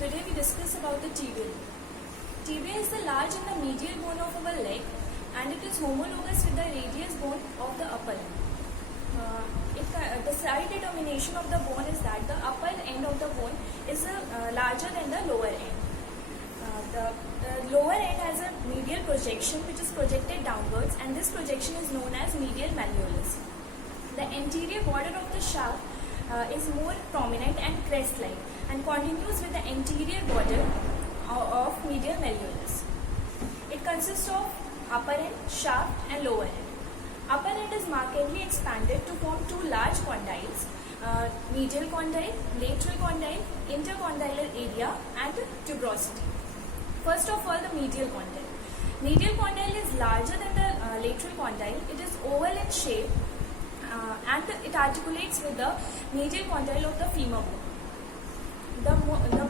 Today we discuss about the tibia. Tibia is the large and the medial bone of our leg, and it is homologous with the radius bone of the upper leg. The side determination of the bone is that the upper end of the bone is larger than the lower end. The lower end has a medial projection which is projected downwards, and this projection is known as medial malleolus. The anterior border of the shaft is more prominent and crest-like and continues with the anterior border of medial malleolus. It consists of upper end, shaft and lower end. Upper end is markedly expanded to form two large condyles, medial condyle, lateral condyle, intercondylar area and tuberosity. First of all, the medial condyle. Medial condyle is larger than the lateral condyle. It is oval in shape and it articulates with the medial condyle of the femur bone. The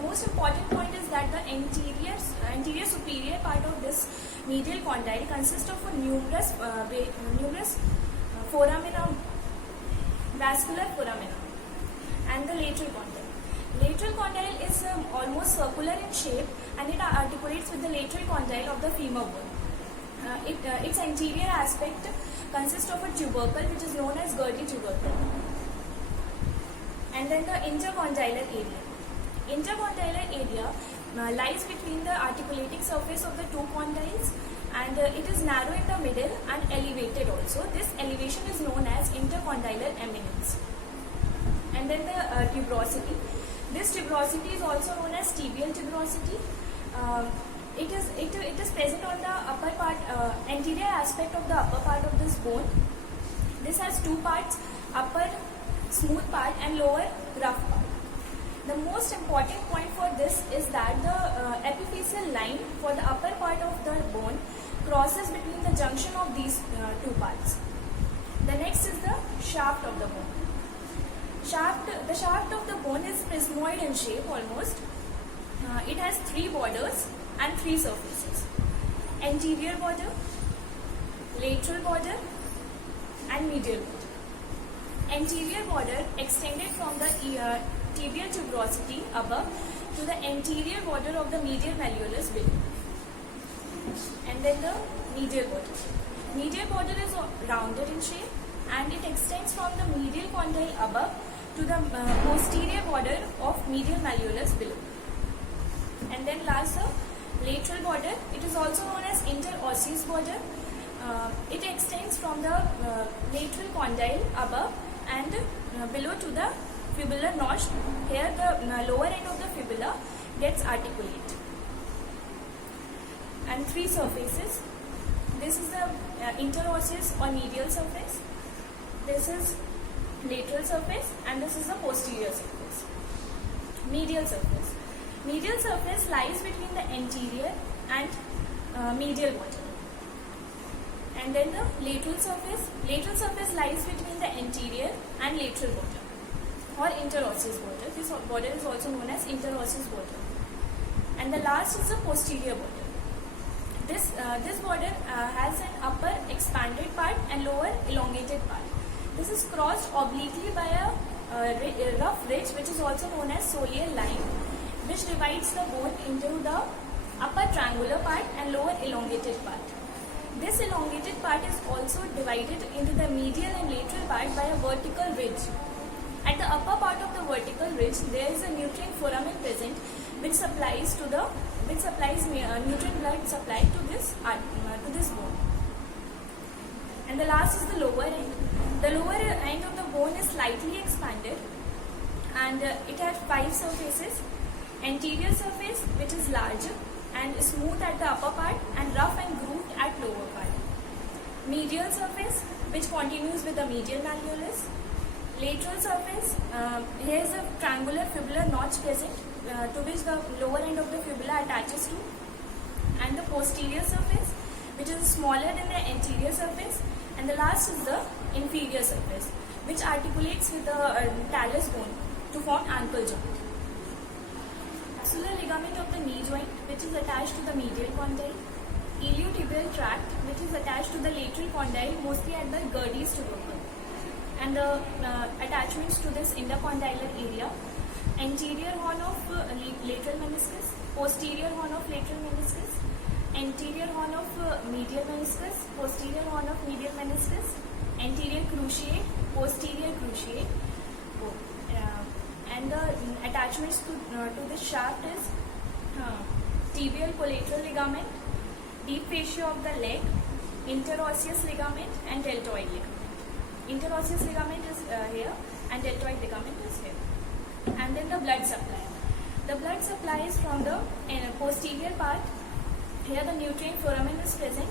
most important point is that the anterior superior part of this medial condyle consists of a numerous foramina, vascular foramina, and the lateral condyle. Lateral condyle is almost circular in shape, and it articulates with the lateral condyle of the femur bone. Its anterior aspect consists of a tubercle which is known as Gerty tubercle. And then the intercondylar area. Intercondylar area lies between the articulating surface of the two condyles, and it is narrow in the middle and elevated also. This elevation is known as intercondylar eminence. And then the tuberosity. This tuberosity is also known as tibial tuberosity. It is present on the upper part, anterior aspect of the upper part of this bone. This has two parts, upper smooth part and lower rough part. The most important point for this is that the epiphyseal line for the upper part of the bone crosses between the junction of these two parts. The next is the shaft of the bone. The shaft of the bone is prismoid in shape almost. It has three borders and three surfaces: anterior border, lateral border and medial border. Anterior border extended from the tibial tuberosity above to the anterior border of the medial malleolus below. And then the medial border. Medial border is rounded in shape, and it extends from the medial condyle above to the posterior border of medial malleolus below. And then last, the lateral border. It is also known as interosseous border. It extends from the lateral condyle above and below to the fibular notch. Here the lower end of the fibula gets articulate. And three surfaces. This is the interosseous or medial surface. This is lateral surface, and this is the posterior surface. Medial surface. Medial surface lies between the anterior and medial border. And then the lateral surface. Lateral surface lies between the anterior and lateral border, or interosseous border. This border is also known as interosseous border. And the last is the posterior border. This border has an upper expanded part and lower elongated part. This is crossed obliquely by a rough ridge which is also known as soleal line, which divides the bone into the upper triangular part and lower elongated part. This elongated part is also divided into the medial and lateral part by a vertical ridge. At the upper part of the vertical ridge, there is a nutrient foramen present, which supplies nutrient blood supply to this bone. And the last is the lower end. The lower end of the bone is slightly expanded, and it has five surfaces: anterior surface, which is larger and smooth at the upper part and rough and grooved at lower part; medial surface, which continues with the medial malleolus; lateral surface, here is a triangular fibular notch present to which the lower end of the fibula attaches to; and the posterior surface, which is smaller than the anterior surface; and the last is the inferior surface, which articulates with the talus bone to form ankle joint. Capsular ligament of the knee joint, which is attached to the medial condyle; iliotibial tract, which is attached to the lateral condyle, mostly at the Gerdy's tubercle, and the attachments to this intercondylar area; anterior horn of lateral meniscus, posterior horn of lateral meniscus, anterior horn of medial meniscus, posterior horn of medial meniscus, anterior cruciate, posterior cruciate. And the attachments to this shaft is tibial collateral ligament, deep fascia of the leg, interosseous ligament and deltoid ligament. Interosseous ligament is here and deltoid ligament is here. And then the blood supply. The blood supply is from the posterior part. Here the nutrient foramen is present.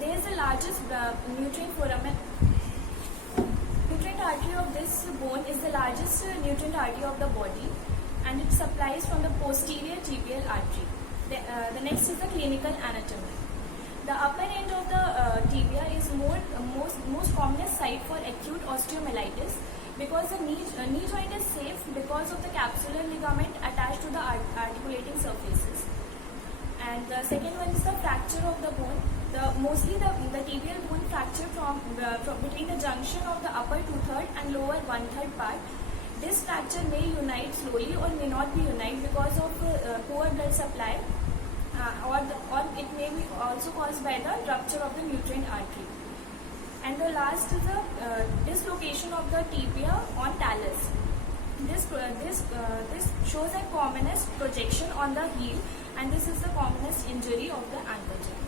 There is the largest nutrient foramen. Nutrient artery of this bone is the largest nutrient artery of the body, and it supplies from the posterior tibial artery. The next is the clinical anatomy. The upper end of the tibia is most commonest site for acute osteomyelitis because the knee joint is safe because of the capsular ligament attached to the articulating surfaces. And the second one is the fracture of the bone. Mostly the tibial bone fracture from between the junction of the upper 2/3 and lower 1/3 part. This fracture may unite slowly or may not be unite because of poor blood supply, or it may be also caused by the rupture of the nutrient artery. And the last is the dislocation of the tibia on talus. This shows a commonest projection on the heel, and this is the commonest injury of the ankle joint.